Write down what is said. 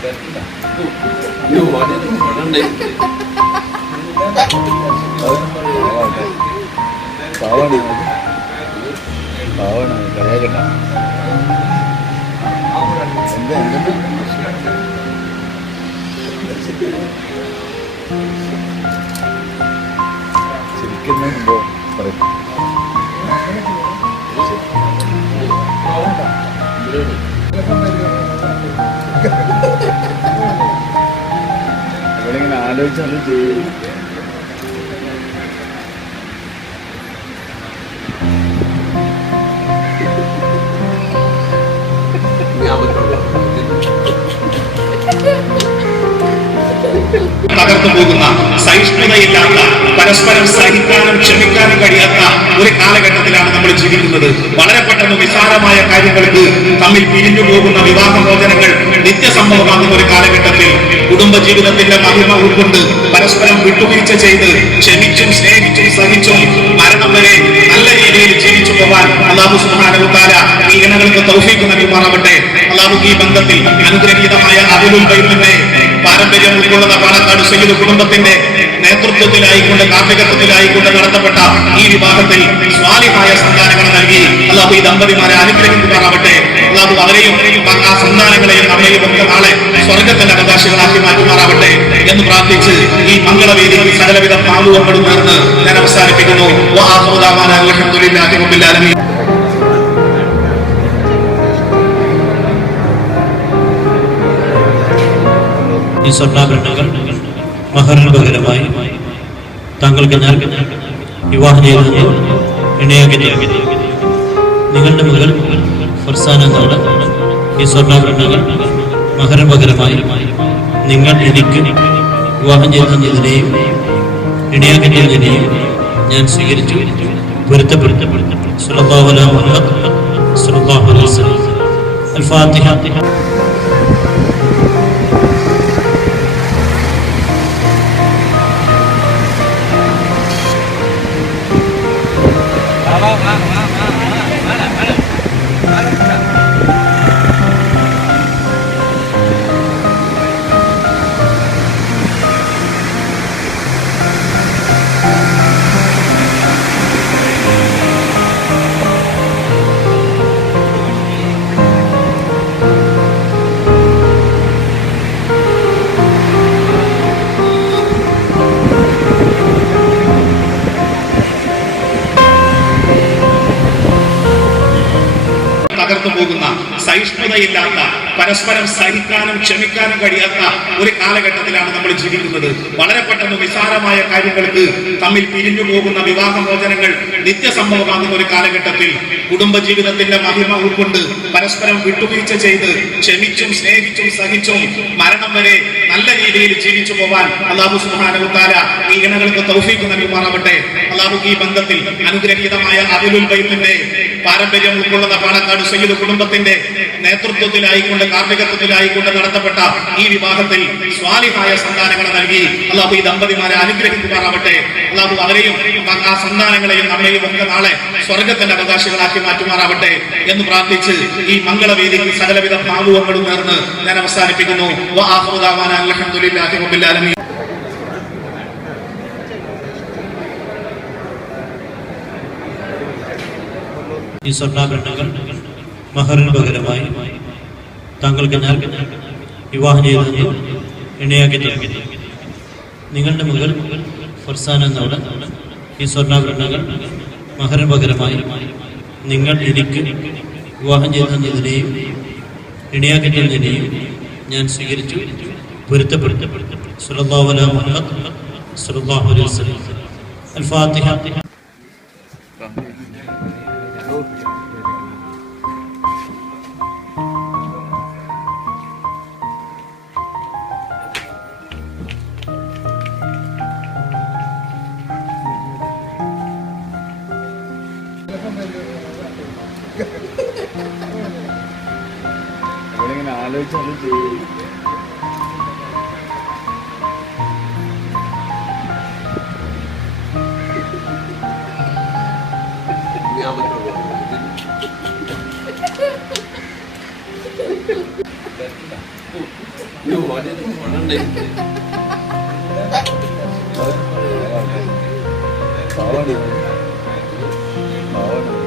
കളിയാക്കണ്ട ശരിക്കും പറയും ഇങ്ങനെ ആലോചിച്ചാലും ചെയ്യും. തകർന്നു പോകുന്ന, സഹിഷ്ണുതയില്ലാത്ത, പരസ്പരം സഹിക്കാനും ക്ഷമിക്കാനും കഴിയാത്ത ഒരു കാലഘട്ടത്തിലാണ് നമ്മൾ ജീവിക്കുന്നത്. വളരെ പെട്ടെന്ന് നിസ്സാരമായ കാര്യങ്ങൾക്ക് തമ്മിൽ പിരിഞ്ഞു പോകുന്ന വിവാഹമോചനങ്ങൾ നിത്യസംഭവമാകുന്ന ഒരു കാലഘട്ടത്തിൽ കുടുംബജീവിതത്തിന്റെ മഹിമ ഉൾക്കൊണ്ട് പരസ്പരം വിട്ടുവീഴ്ച ചെയ്ത് ക്ഷമിച്ചും സ്നേഹിച്ചും സഹിച്ചും മരണം വരെ നല്ല രീതിയിൽ ജീവിച്ചു പോകാൻ അല്ലാഹു സുബ്ഹാനഹു വ തആല ഈ ഇണകൾക്ക് തൗഫീഖ് നൽകുമാറാവട്ടെ. അല്ലാഹു ഈ ബന്ധത്തിൽ അനുഗ്രഹീതമായ അഹ്ലുൽ ബൈത്തിന്റെ പാരമ്പര്യം ഉൾക്കൊള്ളുന്ന പാലക്കാട് സയ്യിദ് കുടുംബത്തിന്റെ നേതൃത്വത്തിലായിക്കൊണ്ട് കാർമ്മികത്വത്തിലായിക്കൊണ്ട് നടത്തപ്പെട്ട ഈ വിവാഹത്തിൽ സ്വാലിഹായ സന്താനങ്ങളെ നൽകി അല്ലാഹു ഈ ദമ്പതിമാരെ അനുഗ്രഹിക്കുമാറാവട്ടെ. അല്ലാഹു അവരെയും ആ സന്താനങ്ങളെയും നമ്മയും ഒക്കെ നാളെ സ്വർഗത്തിന്റെ അവകാശികളാക്കി മാറ്റുമാറാവട്ടെ എന്ന് പ്രാർത്ഥിച്ച് ഈ മംഗളവേദിയിൽ സകലവിധ പാവുകളും നേർന്ന് ഞാൻ അവസാനിപ്പിക്കുന്നു. അൽഹംദുലില്ലാഹി റബ്ബിൽ ആലമീൻ. ഈ സ്വർണ്ണാഭരണങ്ങൾ മഹറിന് പകരമായി താങ്കൾക്ക് ഞാൻ വിവാഹം ചെയ്തത് ഇണയാക്കി നിങ്ങളുടെ മകൾ ഫർസാന എന്നാണ്. ഈ സ്വർണ്ണാഭരണങ്ങൾ മഹറിന് പകരമായി നിങ്ങൾ എനിക്ക് വിവാഹം ചെയ്തതിനെയും ഇണയാക്കിയതിനെയും ഞാൻ സ്വീകരിച്ചു, പൊരുത്തപ്പെടുത്തി. സ്വല്ലല്ലാഹു അലൈഹി മുഹമ്മദ് സ്വല്ലല്ലാഹു അലൈഹി വസല്ലം. അൽ ഫാത്തിഹ. തകർന്നു പോകുന്ന, സഹിഷ്ണുതയില്ലാത്ത, പരസ്പരം സഹിക്കാനും ക്ഷമിക്കാനും കഴിയാത്ത ഒരു കാലഘട്ടത്തിലാണ് നമ്മൾ ജീവിക്കുന്നത്. വളരെ പെട്ടെന്ന് നിസ്സാരമായ കാര്യങ്ങൾക്ക് തമ്മിൽ പിരിഞ്ഞു പോകുന്ന വിവാഹമോചനങ്ങൾ നിത്യസംഭവമാകുന്ന ഒരു കാലഘട്ടത്തിൽ കുടുംബജീവിതത്തിന്റെ മഹിമ ഉൾക്കൊണ്ട് പരസ്പരം വിട്ടുവീഴ്ച ചെയ്ത് ക്ഷമിച്ചും സ്നേഹിച്ചും സഹിച്ചും മരണം വരെ നല്ല രീതിയിൽ ജീവിച്ചു പോകാൻ അല്ലാഹു സുബ്ഹാനഹു വ തആല ഈ ഇണകൾക്ക് തൗഫീഖ് നൽകുമാറാവട്ടെ. അല്ലാഹു ഈ ബന്ധത്തിൽ അനുഗ്രഹീതമായ അഹ്ലുൽ ബൈത്തിന്റെ പാരമ്പര്യം ഉൾക്കൊള്ളുന്ന പാലക്കാട് സയ്യിദ് കുടുംബത്തിന്റെ നേതൃത്വത്തിലായിക്കൊണ്ട് കാർമ്മികത്വത്തിലായിക്കൊണ്ട് നടത്തപ്പെട്ട ഈ വിവാഹത്തിൽ സ്വാലിഹായ സന്താനങ്ങളെ നൽകി അല്ലാഹു ഈ ദമ്പതിമാരെ അനുഗ്രഹിക്കുമാറാവട്ടെ. അല്ലാഹു അവരെയും ആ സന്താനങ്ങളെയും നമ്മയും ഒക്കെ നാളെ സ്വർഗത്തിന്റെ അവകാശികളാക്കി മാറ്റുമാറാവട്ടെ എന്ന് പ്രാർത്ഥിച്ച് ഈ മംഗളവേദിയിൽ സകലവിധ പാവുകളും നേർന്ന് ഞാൻ അവസാനിപ്പിക്കുന്നു. അൽഹംദുലില്ലാഹി റബ്ബിൽ ആലമീൻ. ഈ സ്വർണ്ണാഭരണങ്ങൾ മഹറിന് പകരമായി താങ്കൾക്ക് ഞാൻ വിവാഹം ചെയ്തത് ഇണയാക്കി നിങ്ങളുടെ മകൾ ഫർസാന എന്നാണ്. ഈ സ്വർണ്ണാഭരണങ്ങൾ മഹറിന് പകരമായി നിങ്ങൾ എനിക്ക് വിവാഹം ചെയ്തതിനെയും ഇണയാക്കിയതിനെയും ഞാൻ സ്വീകരിച്ചു, പൊരുത്തപ്പെടുത്തി. സ്വല്ലല്ലാഹു അലൈഹി മുഹമ്മദ് സ്വല്ലല്ലാഹു അലൈഹി വസല്ലം. അൽ ഫാത്തിഹ. ഇങ്ങനെ ആലോചിച്ചാലും ചെയ്യും. പാവാണ് പാവാണ്